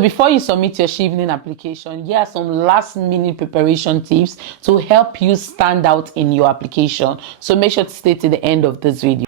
Before you submit your Chevening application, here are some last-minute preparation tips to help you stand out in your application. So make sure to stay to the end of this video.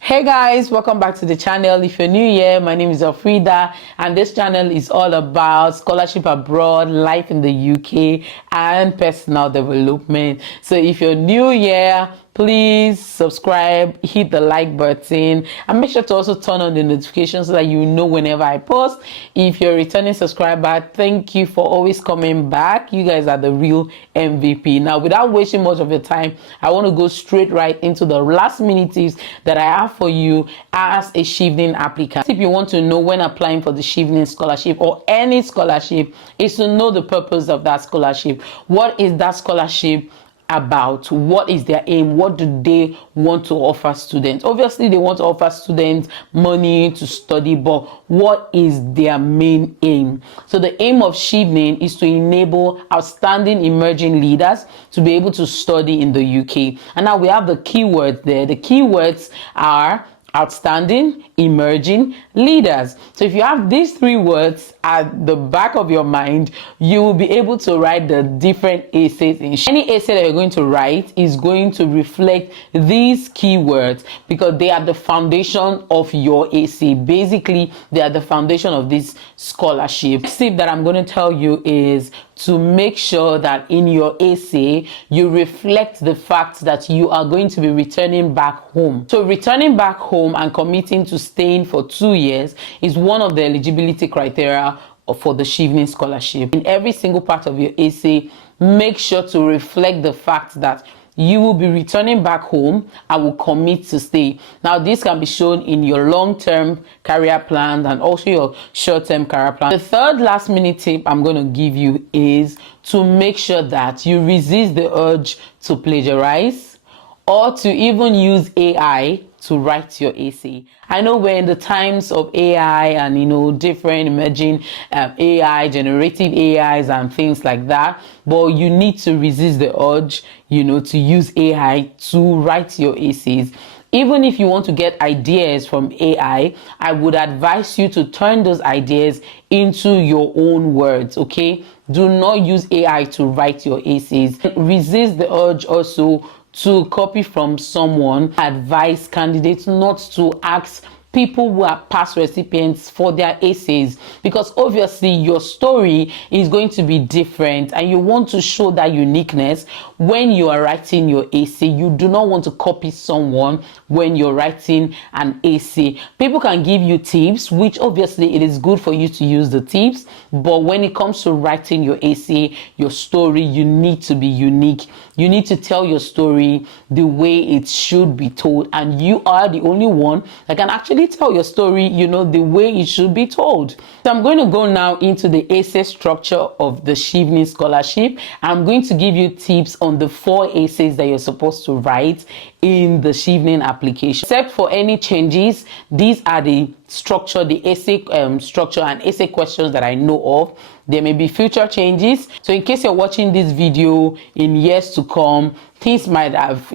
Hey guys, welcome back to the channel. If you're new here, my name is Frida, and this channel is all about scholarship abroad, life in the UK, and personal development. So if you're new here, please subscribe, hit the like button, and make sure to also turn on the notifications so that you know whenever I post. If you're a returning subscriber, thank you for always coming back. You guys are the real MVP. Now, without wasting much of your time, I want to go straight right into the last minute tips that I have for you as a Chevening applicant. If you want to know when applying for the Chevening scholarship or any scholarship, is to know the purpose of that scholarship. What is that scholarship about? What is their aim? What do they want to offer students? Obviously, they want to offer students money to study, but what is their main aim? So the aim of Chevening is to enable outstanding emerging leaders to be able to study in the UK. And now we have the keywords there. The keywords are outstanding emerging leaders. So if you have these three words at the back of your mind, you will be able to write the different essays in any essay that you're going to write is going to reflect these keywords because they are the foundation of your essay. Basically, they are the foundation of this scholarship. The tip that I'm going to tell you is to make sure that in your essay you reflect the fact that you are going to be returning back home. So returning back home and committing to staying for 2 years is one of the eligibility criteria for the Chevening scholarship. In every single part of your essay, make sure to reflect the fact that you will be returning back home and will commit to stay. Now, this can be shown in your long-term career plan and also your short-term career plan. The third last-minute tip I'm going to give you is to make sure that you resist the urge to plagiarize or to even use AI to write your essay. I know we're in the times of AI and different emerging AI, generative AIs and things like that, but you need to resist the urge, to use AI to write your essays. Even if you want to get ideas from AI, I would advise you to turn those ideas into your own words, okay? Do not use AI to write your essays. Resist the urge also to copy from someone. Advise candidates not to ask people who are past recipients for their essays, because obviously your story is going to be different and you want to show that uniqueness when you are writing your essay. You do not want to copy someone when you're writing an essay. People can give you tips, which obviously it is good for you to use the tips, but when it comes to writing your essay, your story, you need to be unique. You need to tell your story the way it should be told, and you are the only one that can actually tell your story, the way it should be told. So I'm going to go now into the essay structure of the Chevening scholarship. I'm going to give you tips on the 4 essays that you're supposed to write in the Chevening application. Except for any changes, these are the structure, the essay structure and essay questions that I know of. There may be future changes. So in case you're watching this video in years to come, things might have,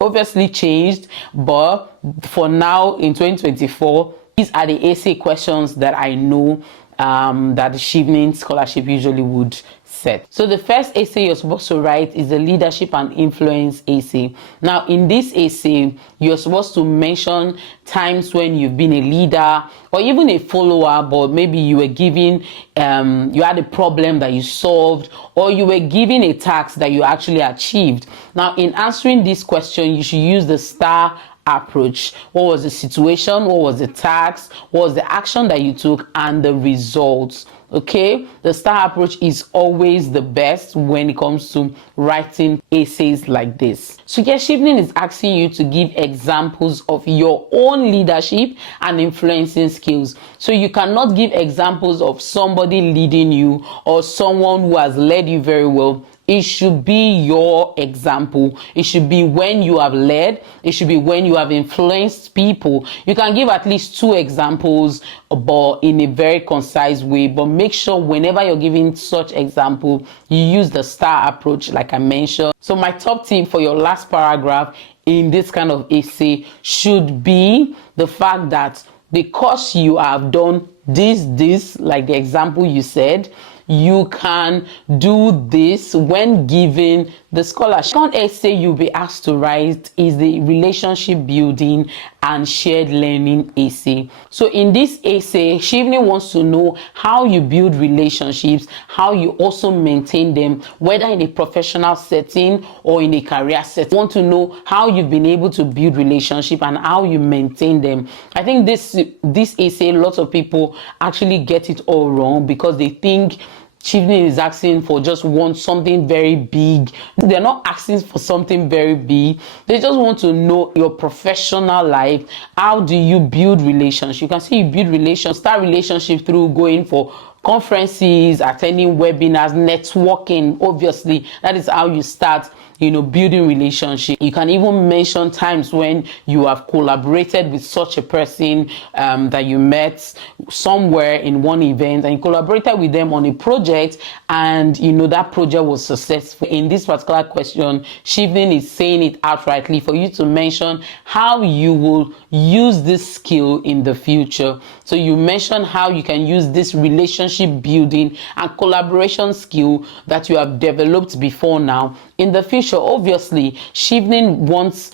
obviously changed, but for now in 2024, these are the essay questions that I know that the Chevening scholarship usually would set. So the first essay you're supposed to write is the leadership and influence essay. Now in this essay, you're supposed to mention times when you've been a leader or even a follower, but maybe you were given, you had a problem that you solved, or you were given a task that you actually achieved. Now in answering this question, you should use the STAR approach. What was the situation? What was the task? What was the action that you took? And the results. Okay, the STAR approach is always the best when it comes to writing essays like this. So yes, Chevening is asking you to give examples of your own leadership and influencing skills. So you cannot give examples of somebody leading you or someone who has led you very well. It should be your example. It should be when you have led. It should be when you have influenced people. You can give at least 2 examples, but in a very concise way. But make sure whenever you're giving such example, you use the STAR approach like I mentioned. So my top tip for your last paragraph in this kind of essay should be the fact that because you have done this, like the example you said, you can do this when given the scholarship. Second essay you'll be asked to write is the relationship building and shared learning essay. So in this essay, Chevening wants to know how you build relationships, how you also maintain them, whether in a professional setting or in a career setting. Want to know how you've been able to build relationship and how you maintain them. I think this essay, lots of people actually get it all wrong because they think Chevening is asking for just something very big. They're not asking for something very big. They just want to know your professional life. How do you build relationships? You can see you build relations, start relationships through going for conferences, attending webinars, networking. Obviously, that is how you start, building relationship. You can even mention times when you have collaborated with such a person that you met somewhere in one event, and you collaborated with them on a project, and that project was successful. In this particular question, Chevening is saying it outrightly for you to mention how you will use this skill in the future. So you mention how you can use this relationship building and collaboration skill that you have developed before now in the future. Obviously, Chevening wants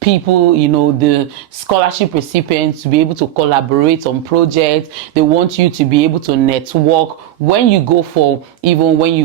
people, the scholarship recipients, to be able to collaborate on projects. They want you to be able to network. When you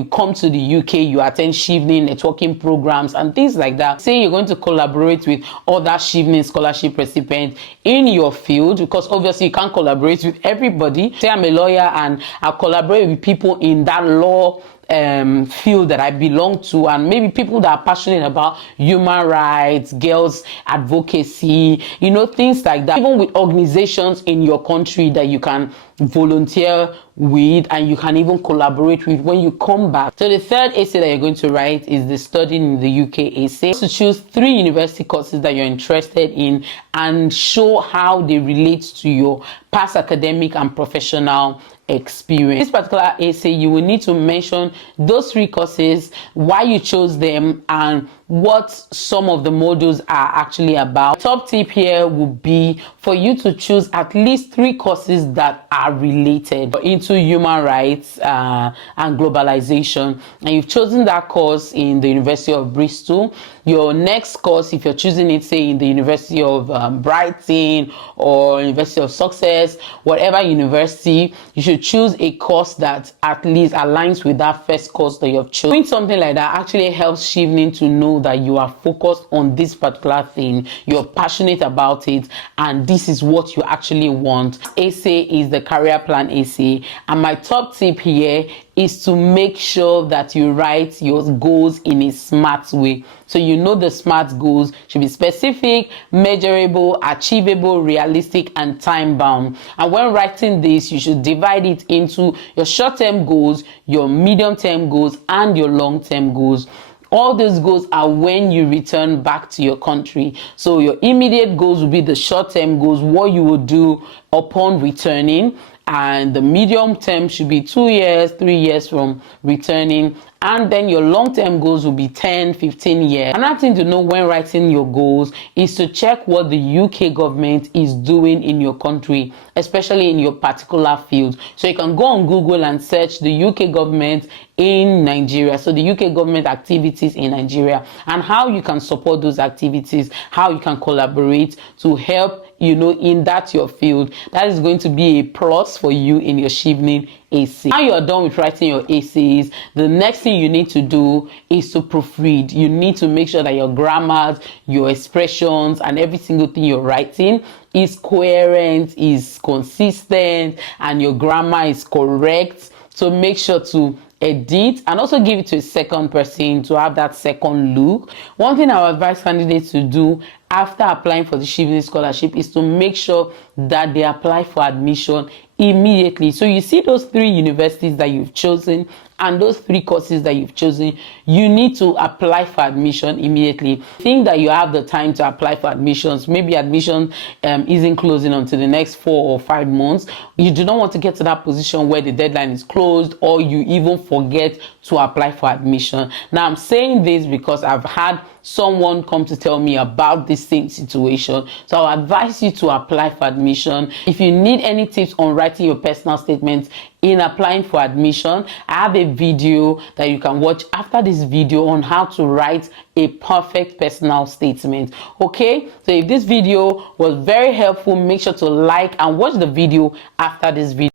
come to the UK, you attend Chevening networking programs and things like that. Say you're going to collaborate with other Chevening scholarship recipients in your field, because obviously you can't collaborate with everybody. Say I'm a lawyer and I collaborate with people in that law field that I belong to, and maybe people that are passionate about human rights, girls advocacy, things like that. Even with organizations in your country that you can volunteer with and you can even collaborate with when you come back. So the third essay that you're going to write is the studying in the UK essay. To choose 3 university courses that you're interested in and show how they relate to your past academic and professional experience. This particular essay, you will need to mention those 3 courses, why you chose them, and what some of the modules are actually about. Top tip here would be for you to choose at least 3 courses that are related into human rights and globalization, and you've chosen that course in the University of Bristol. Your next course, if you're choosing it, say in the University of Brighton or University of Sussex, whatever university, you should choose a course that at least aligns with that first course that you've chosen. Doing something like that actually helps Chevening to know that you are focused on this particular thing, you're passionate about it, and this is what you actually want. Essay is the career plan essay, and my top tip here is to make sure that you write your goals in a smart way. So the SMART goals should be specific, measurable, achievable, realistic, and time-bound. And when writing this, you should divide it into your short-term goals, your medium-term goals, and your long-term goals. All these goals are when you return back to your country. So your immediate goals will be the short-term goals, what you will do upon returning, and the medium term should be 2 years, 3 years from returning, and then your long-term goals will be 10, 15 years. Another thing to know when writing your goals is to check what the UK government is doing in your country, especially in your particular field. So you can go on Google and search the UK government in Nigeria, so the UK government activities in Nigeria, and how you can support those activities, how you can collaborate to help in that your field. That is going to be a plus for you in your Chevening essay. Now you're done with writing your essays, the next thing you need to do is to proofread. You need to make sure that your grammars, your expressions, and every single thing you're writing is coherent, is consistent, and your grammar is correct. So make sure to edit and also give it to a second person to have that second look. One thing I would advise candidates to do after applying for the Chevening Scholarship is to make sure that they apply for admission immediately. So you see those 3 universities that you've chosen and those 3 courses that you've chosen, you need to apply for admission immediately. Think that you have the time to apply for admissions. Maybe admission isn't closing until the next 4 or 5 months. You do not want to get to that position where the deadline is closed or you even forget to apply for admission. Now, I'm saying this because I've had someone come to tell me about this same situation. So I'll advise you to apply for admission. If you need any tips on writing your personal statements in applying for admission, I have a video that you can watch after this video on how to write a perfect personal statement. Okay, so if this video was very helpful, make sure to like and watch the video after this video.